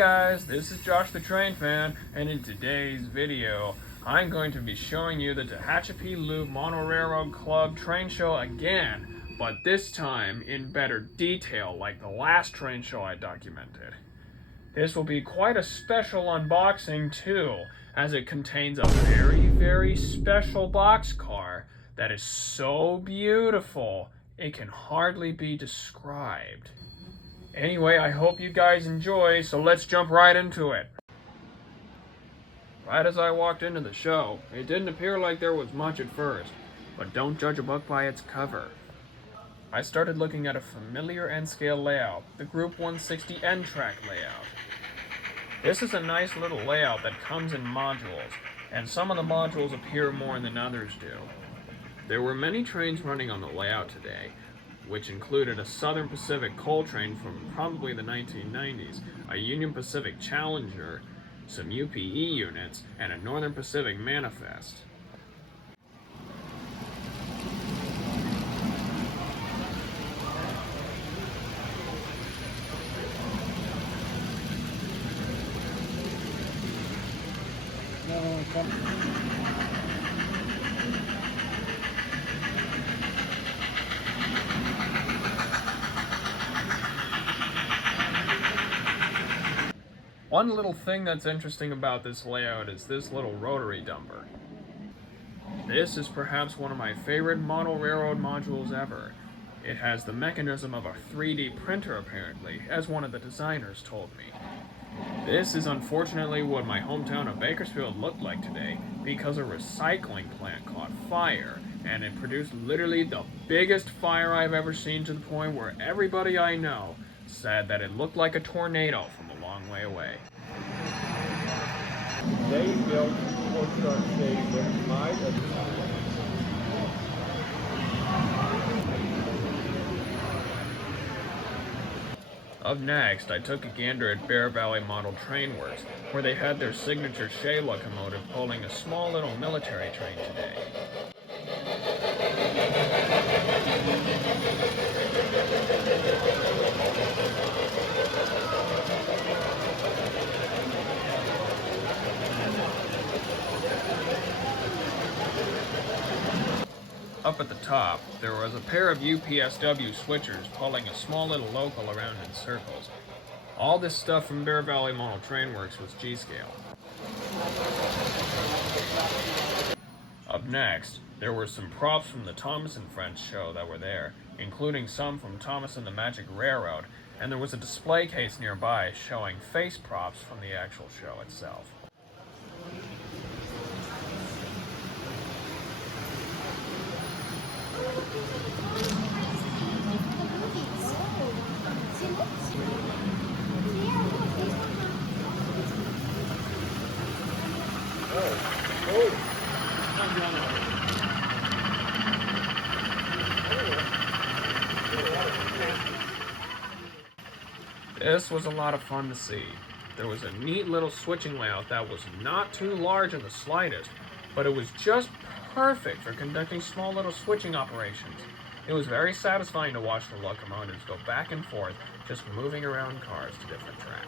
Hey guys, this is Josh the Train Fan, and in today's video, I'm going to be showing you the Tehachapi Loop Monorail Club train show again, but this time in better detail like the last train show I documented. This will be quite a special unboxing too, as it contains a very special boxcar that is so beautiful it can hardly be described. Anyway, I hope you guys enjoy, so let's jump right into it. Right as I walked into the show, it didn't appear like there was much at first, but don't judge a book by its cover. I started looking at a familiar N-scale layout, the Group 160 N-track layout. This is a nice little layout that comes in modules, and some of the modules appear more than others do. There were many trains running on the layout today, which included a Southern Pacific coal train from probably the 1990s, a Union Pacific Challenger, some UPE units, and a Northern Pacific Manifest. One little thing that's interesting about this layout is this little rotary dumper. This is perhaps one of my favorite model railroad modules ever. It has the mechanism of a 3D printer apparently, as one of the designers told me. This is unfortunately what my hometown of Bakersfield looked like today, because a recycling plant caught fire, and it produced literally the biggest fire I've ever seen, to the point where everybody I know said that it looked like a tornado from a long way away. They built Portstar Stadium live. Up next, I took a gander at Bear Valley Model Train Works, where they had their signature Shea locomotive pulling a small little military train today. Up at the top, there was a pair of UPSW switchers pulling a small little local around in circles. All this stuff from Bear Valley Model Train Works was G-scale. Up next, there were some props from the Thomas & Friends show that were there, including some from Thomas and the Magic Railroad, and there was a display case nearby showing face props from the actual show itself. This was a lot of fun to see. There was a neat little switching layout that was not too large in the slightest, but it was just perfect for conducting small little switching operations. It was very satisfying to watch the locomotives go back and forth, just moving around cars to different tracks.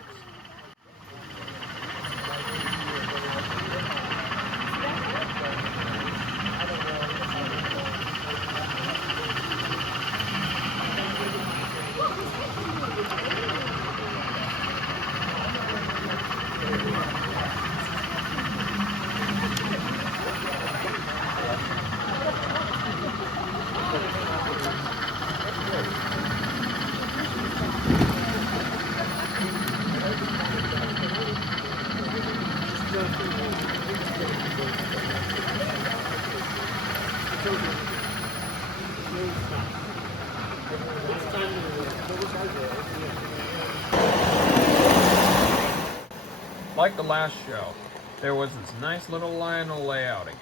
Like the last show, there was this nice little Lionel layout again.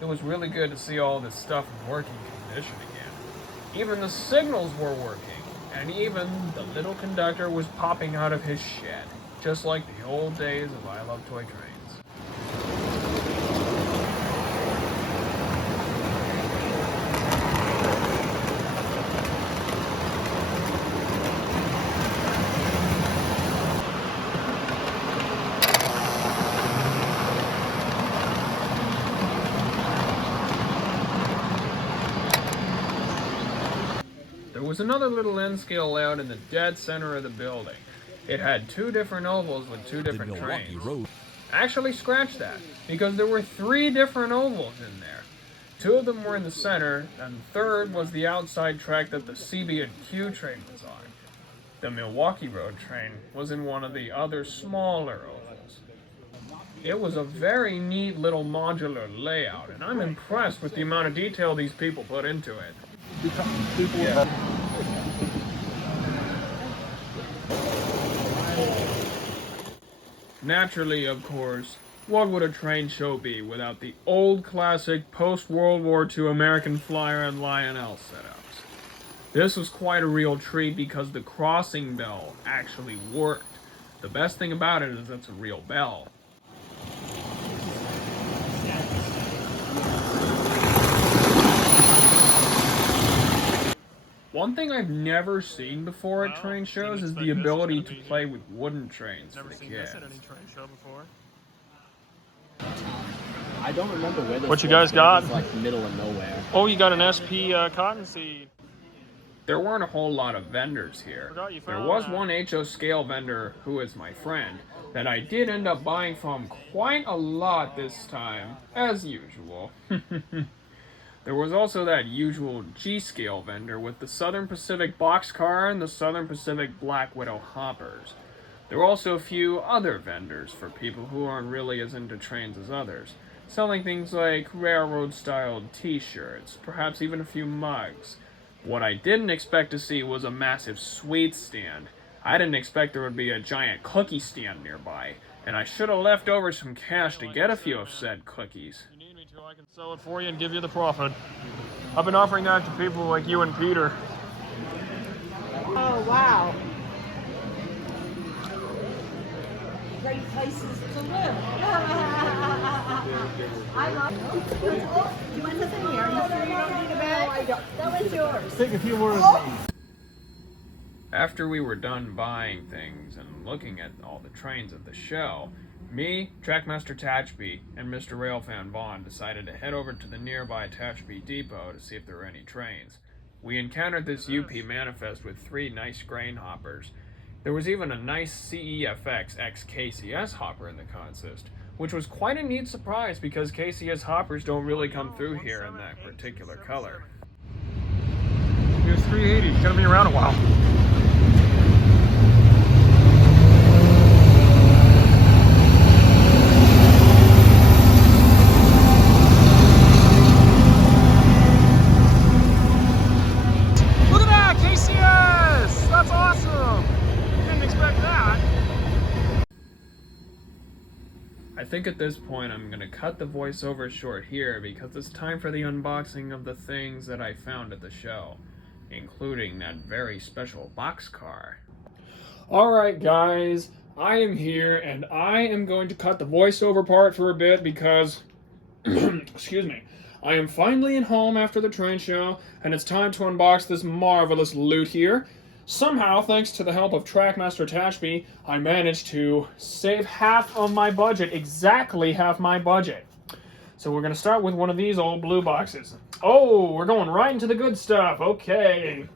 It was really good to see all this stuff in working condition again. Even the signals were working, and even the little conductor was popping out of his shed, just like the old days of I Love Toy Trains. was another little N-scale layout in the dead center of the building. It had 2 different ovals with 2 different trains. Actually, scratch that, because there were 3 different ovals in there. 2 of them were in the center, and the third was the outside track that the CB&Q train was on. The Milwaukee Road train was in one of the other smaller ovals. It was a very neat little modular layout, and I'm impressed with the amount of detail these people put into it. Naturally, of course, what would a train show be without the old classic post-World War II American Flyer and Lionel setups? This was quite a real treat because the crossing bell actually worked. The best thing about it is it's a real bell. One thing I've never seen before at train shows is the ability to play with wooden trains for the kids. I don't remember where this What you guys got? It's like middle of nowhere. Oh, you got an SP Cottonseed. There weren't a whole lot of vendors here. There was one HO scale vendor who is my friend that I did end up buying from quite a lot this time, as usual. There was also that usual G-scale vendor with the Southern Pacific boxcar and the Southern Pacific Black Widow hoppers. There were also a few other vendors for people who aren't really as into trains as others, selling things like railroad-styled t-shirts, perhaps even a few mugs. What I didn't expect to see was a massive sweet stand. I didn't expect there would be a giant cookie stand nearby, and I should have left over some cash to get a few of said cookies. I can sell it for you and give you the profit. I've been offering that to people like you and Peter. Oh, wow. Great places to live. I love it. Do you want something here? Are you sure you don't need a bag? No, I don't. That was yours. Take a few words. After we were done buying things and looking at all the trains at the show, me, Trackmaster Tehachapi, and Mr. Railfan Vaughn decided to head over to the nearby Tehachapi depot to see if there were any trains. We encountered this UP manifest with 3 nice grain hoppers. There was even a nice CEFX X KCS hopper in the consist, which was quite a neat surprise because KCS hoppers don't really come through here in that particular color. Here's 380. It's gonna be around a while. I think at this point I'm going to cut the voiceover short here because it's time for the unboxing of the things that I found at the show, including that very special boxcar. Alright guys, I am here and I am going to cut the voiceover part for a bit because, excuse me, I am finally at home after the train show and it's time to unbox this marvelous loot here. Somehow, thanks to the help of Trackmaster Tehachapi, I managed to save half of my budget, exactly half my budget. So we're going to start with one of these old blue boxes. Oh, we're going right into the good stuff. Okay.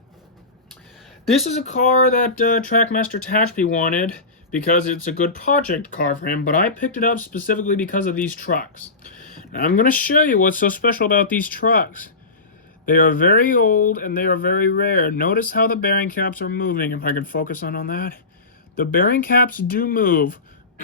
This is a car that Trackmaster Tehachapi wanted because it's a good project car for him, but I picked it up specifically because of these trucks. Now I'm going to show you what's so special about these trucks. They are very old and they are very rare. Notice how the bearing caps are moving, if I can focus on that. The bearing caps do move.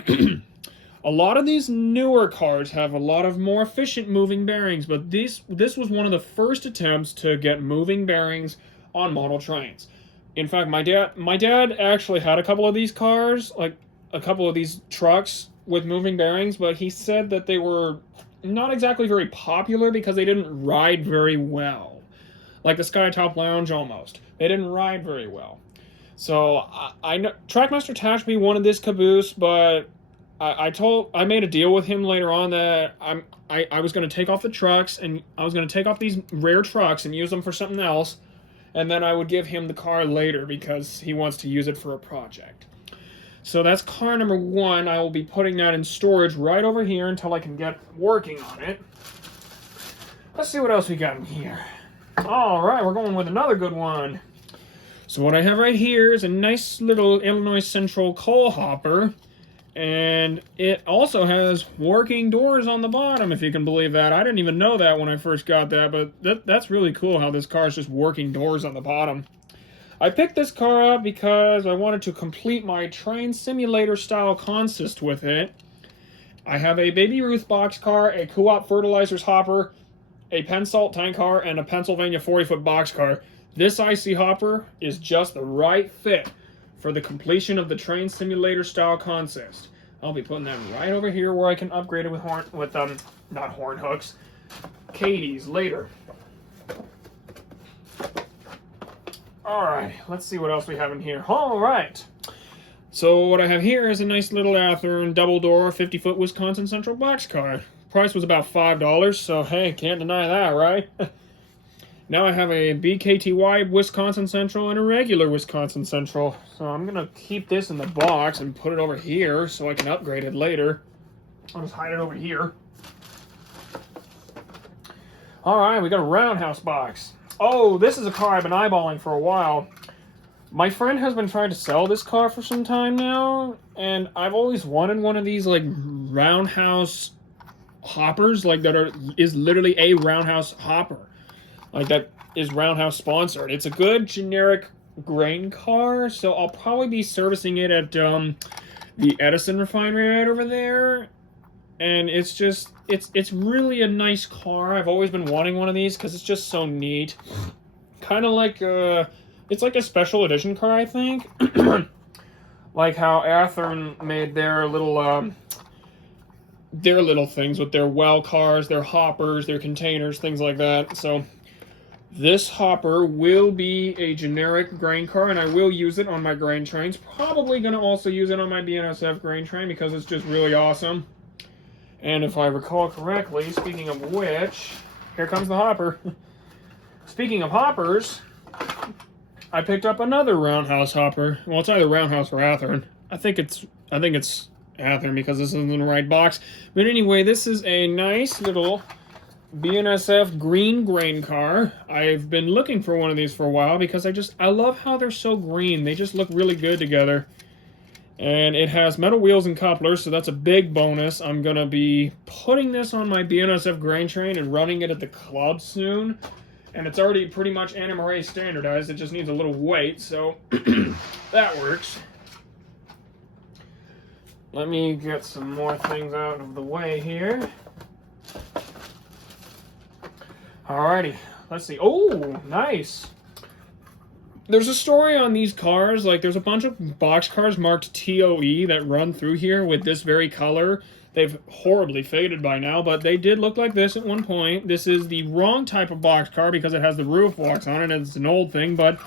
A lot of these newer cars have a lot of more efficient moving bearings, but this was one of the first attempts to get moving bearings on model trains. In fact, my dad actually had a couple of these cars, like a couple of these trucks with moving bearings, but he said that they were not exactly very popular because they didn't ride very well. Like the Skytop Lounge almost. They didn't ride very well. So I know Trackmaster Tehachapi wanted this caboose, but I made a deal with him later on that I was going to take off the trucks and I was going to take off these rare trucks and use them for something else, and then I would give him the car later because he wants to use it for a project. So that's car number 1. I will be putting that in storage right over here until I can get working on it. Let's see what else we got in here. Alright, we're going with another good one. So what I have right here is a nice little Illinois Central coal hopper. And it also has working doors on the bottom, if you can believe that. I didn't even know that when I first got that, but that's really cool how this car is just working doors on the bottom. I picked this car up because I wanted to complete my train simulator style consist with it. I have a Baby Ruth boxcar, a Co-op fertilizers hopper, a Penn Salt tank car, and a Pennsylvania 40-foot boxcar. This IC hopper is just the right fit for the completion of the train simulator style consist. I'll be putting that right over here where I can upgrade it with not horn hooks, Katie's later. Alright, let's see what else we have in here. Alright, so what I have here is a nice little Athearn double door 50-foot Wisconsin Central boxcar. Price was about $5, so hey, can't deny that, right? Now I have a BKTY Wisconsin Central and a regular Wisconsin Central. So I'm going to keep this in the box and put it over here so I can upgrade it later. I'll just hide it over here. Alright, we got a roundhouse box. Oh, this is a car I've been eyeballing for a while. My friend has been trying to sell this car for some time now, and I've always wanted one of these like roundhouse hoppers, like is literally a roundhouse hopper. Like that is Roundhouse sponsored. It's a good generic grain car, so I'll probably be servicing it at the Edison refinery right over there. And it's just, it's really a nice car. I've always been wanting one of these because it's just so neat. Kind of like, it's like a special edition car, I think. Like how Athearn made their little things with their well cars, their hoppers, their containers, things like that. So this hopper will be a generic grain car, and I will use it on my grain trains. Probably going to also use it on my BNSF grain train because it's just really awesome. And if I recall correctly, speaking of which, here comes the hopper. Speaking of hoppers, I picked up another roundhouse hopper. Well, it's either roundhouse or Athearn. I think it's Athearn because this isn't in the right box. But anyway, this is a nice little BNSF green grain car. I've been looking for one of these for a while because I love how they're so green. They just look really good together. And it has metal wheels and couplers, so that's a big bonus. I'm going to be putting this on my BNSF grain train and running it at the club soon. And it's already pretty much NMRA standardized. It just needs a little weight, so that works. Let me get some more things out of the way here. Alrighty, let's see. Oh, nice. There's a story on these cars. Like, there's a bunch of box cars marked TOE that run through here with this very color. They've horribly faded by now, but they did look like this at one point. This is the wrong type of box car because it has the roof box on it. It's an old thing, but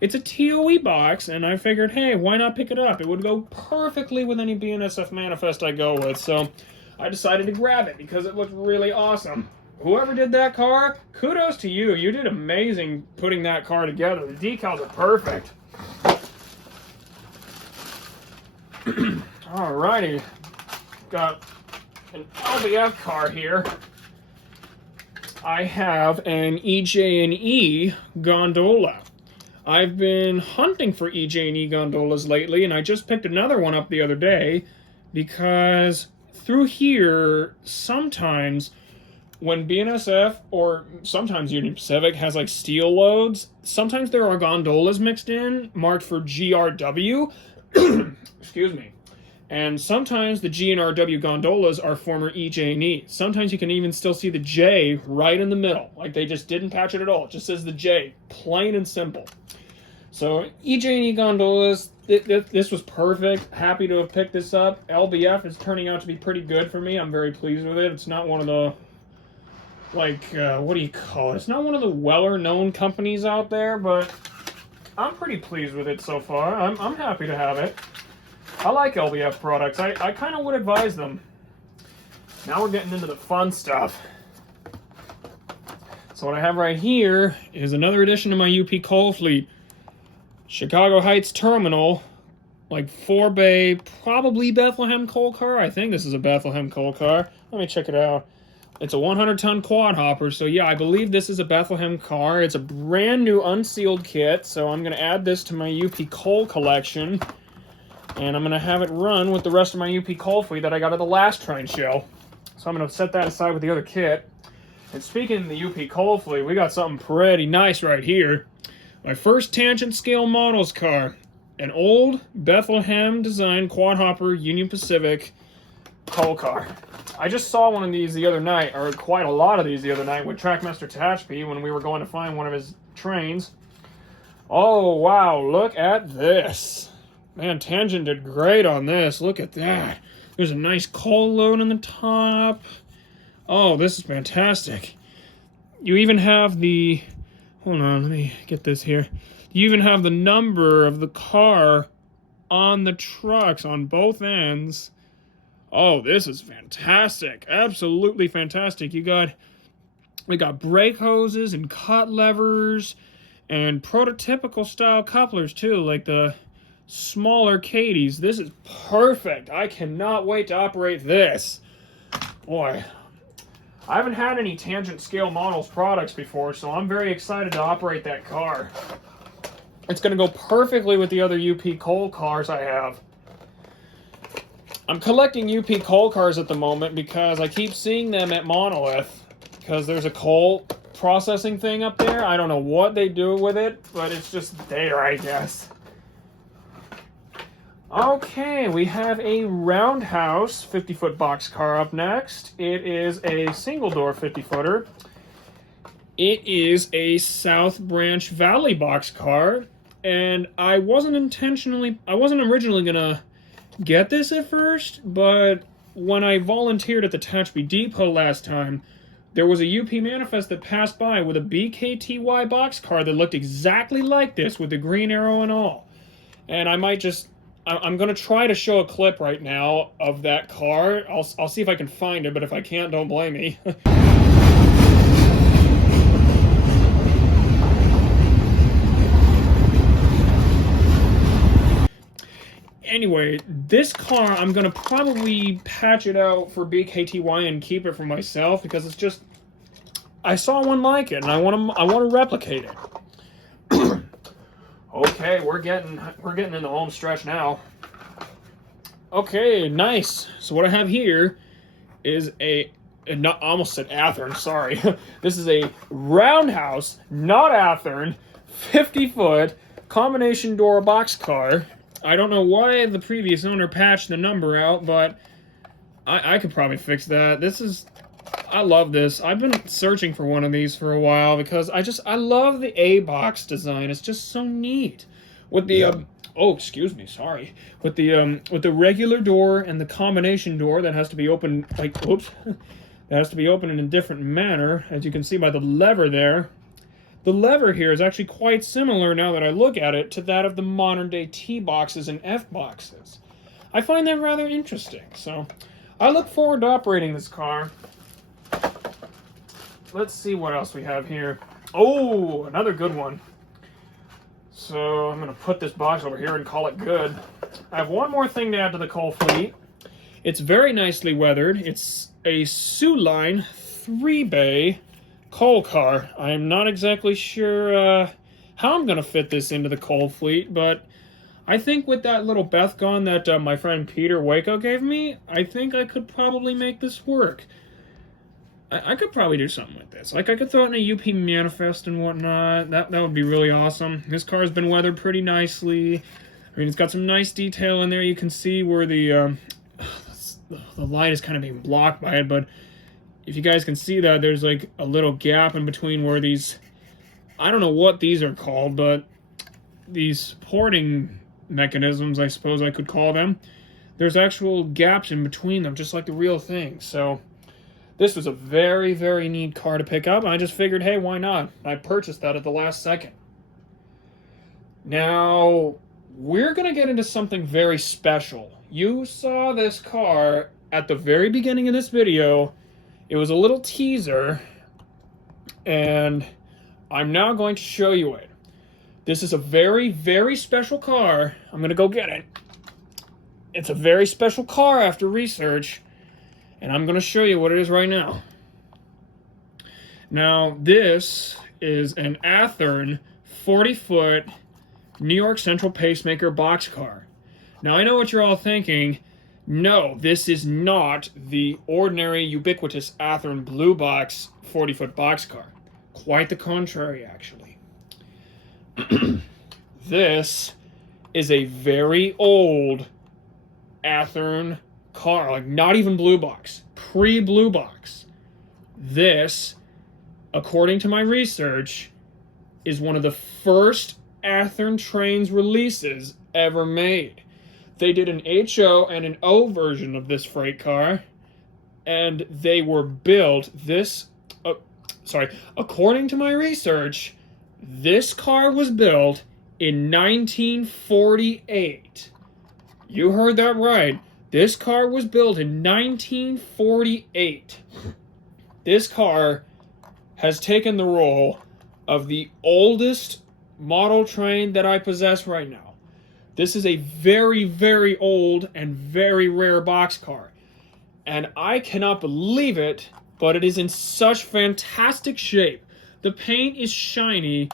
it's a TOE box, and I figured, hey, why not pick it up? It would go perfectly with any BNSF manifest I go with, so I decided to grab it because it looked really awesome. Whoever did that car, kudos to you. You did amazing putting that car together. The decals are perfect. Alrighty. Got an LBF car here. I have an EJ&E gondola. I've been hunting for EJ&E gondolas lately, and I just picked another one up the other day because through here, sometimes when BNSF or sometimes Union Pacific has like steel loads, sometimes there are gondolas mixed in marked for GRW. Excuse me. And sometimes the G and RW gondolas are former EJ&E. Sometimes you can even still see the J right in the middle. Like they just didn't patch it at all. It just says the J. Plain and simple. So EJ&E gondolas, this was perfect. Happy to have picked this up. LBF is turning out to be pretty good for me. I'm very pleased with it. It's not one of the, like, what do you call it? It's not one of the weller-known companies out there, but I'm pretty pleased with it so far. I'm happy to have it. I like LBF products. I kind of would advise them. Now we're getting into the fun stuff. So what I have right here is another addition to my UP coal fleet. Chicago Heights Terminal, like 4-bay, probably Bethlehem coal car. I think this is a Bethlehem coal car. Let me check it out. It's a 100-ton quad hopper, so yeah, I believe this is a Bethlehem car. It's a brand new unsealed kit, so I'm going to add this to my UP coal collection. And I'm going to have it run with the rest of my UP coal fleet that I got at the last train show. So I'm going to set that aside with the other kit. And speaking of the UP coal fleet, we got something pretty nice right here. My first tangent scale models car. An old Bethlehem designed quad hopper Union Pacific coal car. I just saw one of these the other night, or quite a lot of these the other night with Trackmaster Tehachapi when we were going to find one of his trains. Oh wow, look at this. Man, Tangent did great on this. Look at that. There's a nice coal load on the top. Oh, this is fantastic. You even have the... Hold on, let me get this here. You even have the number of the car on the trucks on both ends. Oh, this is fantastic. Absolutely fantastic. We got brake hoses and cut levers and prototypical style couplers too, like the smaller Cadies. This is perfect. I cannot wait to operate this. Boy, I haven't had any Tangent Scale Models products before, so I'm very excited to operate that car. It's going to go perfectly with the other UP coal cars I have. I'm collecting UP coal cars at the moment because I keep seeing them at Monolith, because there's a coal processing thing up there. I don't know what they do with it, but it's just there, I guess. Okay, we have a Roundhouse 50-foot box car up next. It is a single-door 50-footer. It is a South Branch Valley box car, and I wasn't originally gonna get this at first, but when I volunteered at the Tehachapi Depot last time, there was a UP manifest that passed by with a BKTY box car that looked exactly like this with the green arrow and all. And I'm going to try to show a clip right now of that car. I'll see if I can find it, but if I can't, don't blame me. Anyway, this car, I'm going to probably patch it out for BKTY and keep it for myself because it's just... I saw one like it, and I want to replicate it. Okay, we're getting in the home stretch now. Okay, nice. So what I have here is I almost said Athearn, sorry. This is a Roundhouse, not Athearn, 50-foot combination door box car. I don't know why the previous owner patched the number out, but I could probably fix that. I love this. I've been searching for one of these for a while because I love the A-box design. It's just so neat. With the with the regular door and the combination door that has to be opened that has to be opened in a different manner, as you can see by the lever there. The lever here is actually quite similar, now that I look at it, to that of the modern-day T-boxes and F-boxes. I find that rather interesting, so I look forward to operating this car. Let's see what else we have here. Oh, another good one. So I'm going to put this box over here and call it good. I have one more thing to add to the coal fleet. It's very nicely weathered. It's a Sioux Line 3-bay coal car. I'm not exactly sure how I'm going to fit this into the coal fleet, but I think with that little Beth gun that my friend Peter Waco gave me, I think I could probably make this work. I could probably do something with this. Like, I could throw it in a UP manifest and whatnot. That would be really awesome. This car's been weathered pretty nicely. I mean, it's got some nice detail in there. You can see where the light is kind of being blocked by it, but if you guys can see that, there's like a little gap in between where these, I don't know what these are called, but these porting mechanisms, I suppose I could call them. There's actual gaps in between them, just like the real thing. So this was a very, very neat car to pick up. I just figured, hey, why not? I purchased that at the last second. Now, we're going to get into something very special. You saw this car at the very beginning of this video. It was a little teaser, and I'm now going to show you it. This is a very, very special car. I'm going to go get it. It's a very special car after research, and I'm going to show you what it is right now. Now, this is an Athearn 40-foot New York Central pacemaker boxcar. Now, I know what you're all thinking. No, this is not the ordinary ubiquitous Athearn Blue Box 40-foot boxcar. Quite the contrary, actually. This is a very old Athearn car, like not even Blue Box, pre-Blue Box. This, according to my research, is one of the first Athearn Trains releases ever made. They did an HO and an O version of this freight car, and they were built according to my research, this car was built in 1948. You heard that right. This car was built in 1948. This car has taken the role of the oldest model train that I possess right now. This is a very, very old and very rare boxcar. And I cannot believe it, but it is in such fantastic shape. The paint is shiny,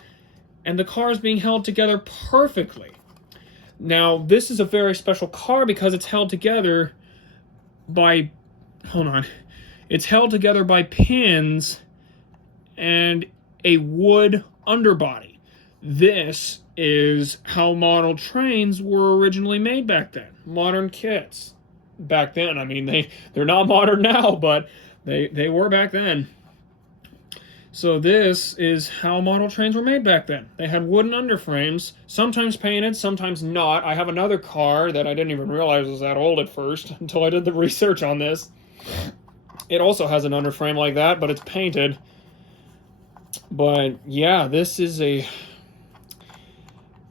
and the car is being held together perfectly. Now, this is a very special car because it's held together by... Hold on. It's held together by pins and a wood underbody. This is how model trains were originally made back then. Modern kits. Back then, I mean, they're not modern now, but they were back then. So this is how model trains were made back then. They had wooden underframes, sometimes painted, sometimes not. I have another car that I didn't even realize was that old at first until I did the research on this. It also has an underframe like that, but it's painted. But yeah, this is a...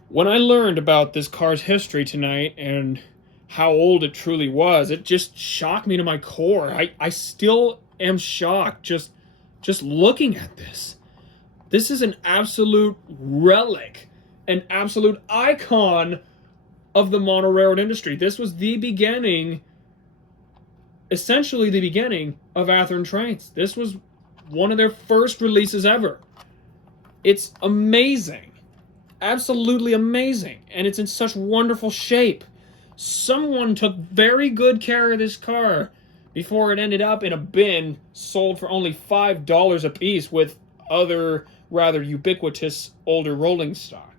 When I learned about this car's history tonight and how old it truly was, it just shocked me to my core. I still am shocked just looking at this. This is an absolute relic, an absolute icon of the model railroad industry. This was the beginning, essentially the beginning of Athearn Trains. This was one of their first releases ever. It's amazing. Absolutely amazing. And it's in such wonderful shape. Someone took very good care of this car before it ended up in a bin sold for only $5 a piece with other rather ubiquitous older rolling stock.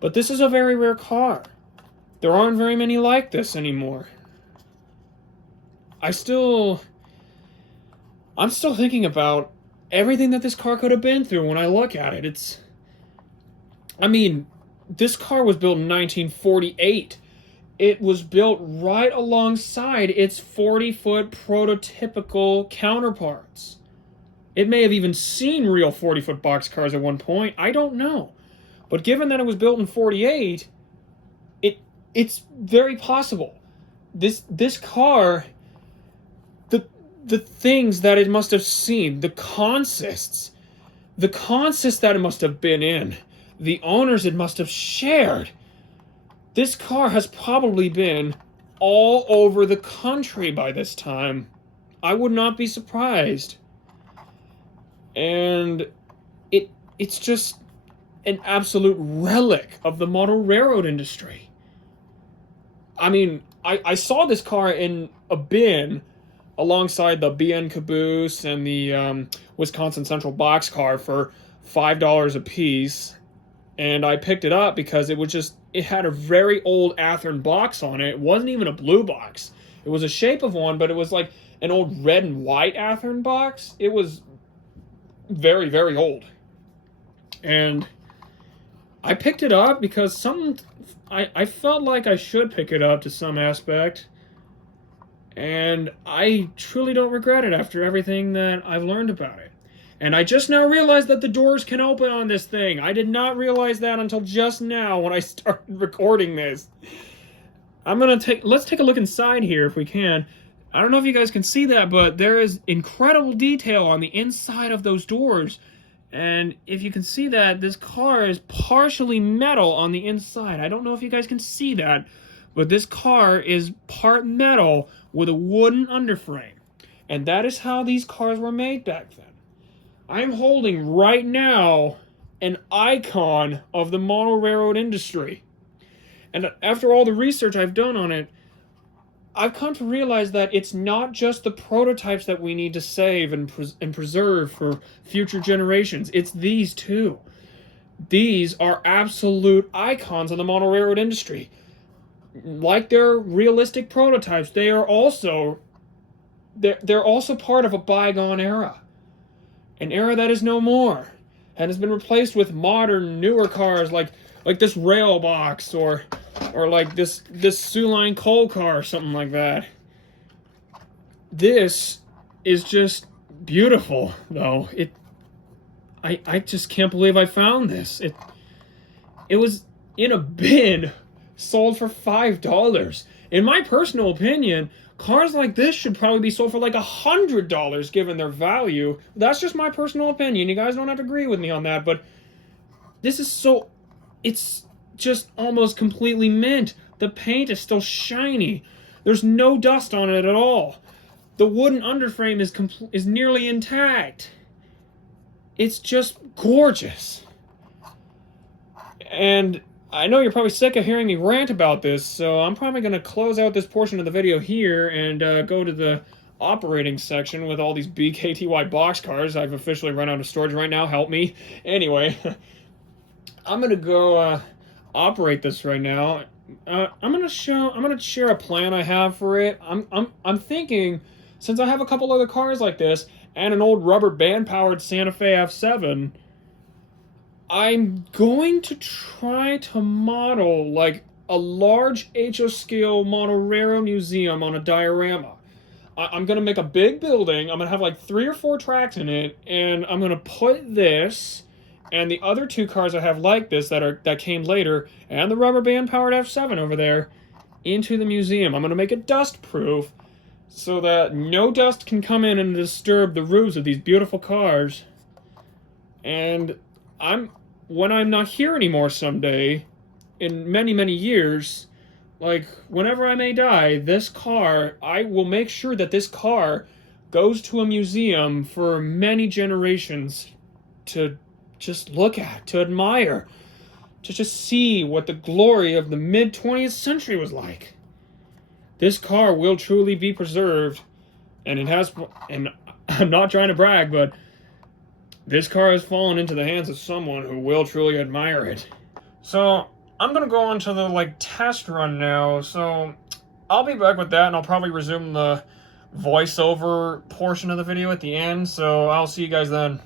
But this is a very rare car. There aren't very many like this anymore. I'm still thinking about everything that this car could have been through when I look at it. This car was built in 1948. It was built right alongside its 40-foot prototypical counterparts. It may have even seen real 40-foot boxcars at one point. I don't know. But given that it was built in 48, it's very possible. This car, the things that it must have seen, the consists that it must have been in, the owners it must have shared. This car has probably been all over the country by this time. I would not be surprised. And it's just an absolute relic of the model railroad industry. I saw this car in a bin alongside the BN Caboose and the Wisconsin Central boxcar for $5 a piece. And I picked it up because it had a very old Athearn box on it. It wasn't even a blue box. It was a shape of one, but it was like an old red and white Athearn box. It was very, very old. And I picked it up because I felt like I should pick it up to some aspect. And I truly don't regret it after everything that I've learned about it. And I just now realized that the doors can open on this thing. I did not realize that until just now when I started recording this. Let's take a look inside here if we can. I don't know if you guys can see that, but there is incredible detail on the inside of those doors. And if you can see that, this car is partially metal on the inside. I don't know if you guys can see that, but this car is part metal with a wooden underframe. And that is how these cars were made back then. I'm holding right now an icon of the model railroad industry. And after all the research I've done on it, I've come to realize that it's not just the prototypes that we need to save and preserve for future generations. It's these too. These are absolute icons of the model railroad industry. Like they're realistic prototypes, they're also part of a bygone era. An era that is no more and has been replaced with modern, newer cars like this rail box or like this Sioux Line coal car or something like that. This is just beautiful, though. I just can't believe I found this. It was in a bin, sold for $5. In my personal opinion, cars like this should probably be sold for like $100 given their value. That's just my personal opinion. You guys don't have to agree with me on that, but this is so... It's just almost completely mint. The paint is still shiny. There's no dust on it at all. The wooden underframe is nearly intact. It's just gorgeous. And I know you're probably sick of hearing me rant about this, so I'm probably going to close out this portion of the video here and go to the operating section with all these BKTY boxcars. I've officially run out of storage right now. Help me. Anyway, I'm going to go operate this right now. I'm going to share a plan I have for it. I'm thinking, since I have a couple other cars like this and an old rubber band-powered Santa Fe F7, I'm going to try to model like a large HO scale model railroad museum on a diorama. I'm going to make a big building. I'm going to have like 3 or 4 tracks in it, and I'm going to put this and the other 2 cars I have like this that came later, and the rubber band powered F7 over there, into the museum. I'm going to make it dust proof so that no dust can come in and disturb the roofs of these beautiful cars. And when I'm not here anymore someday, in many, many years, like whenever I may die, I will make sure that this car goes to a museum for many generations to just look at, to admire, to just see what the glory of the mid-20th century was like. This car will truly be preserved, and I'm not trying to brag, but this car has fallen into the hands of someone who will truly admire it. So, I'm gonna go on to the, test run now, so I'll be back with that, and I'll probably resume the voiceover portion of the video at the end, so I'll see you guys then.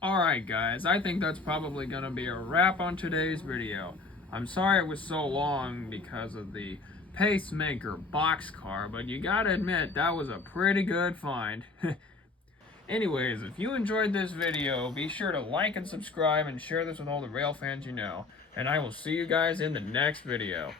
Alright guys, I think that's probably going to be a wrap on today's video. I'm sorry it was so long because of the pacemaker boxcar, but you gotta admit that was a pretty good find. Anyways, if you enjoyed this video, be sure to like and subscribe and share this with all the rail fans you know. And I will see you guys in the next video.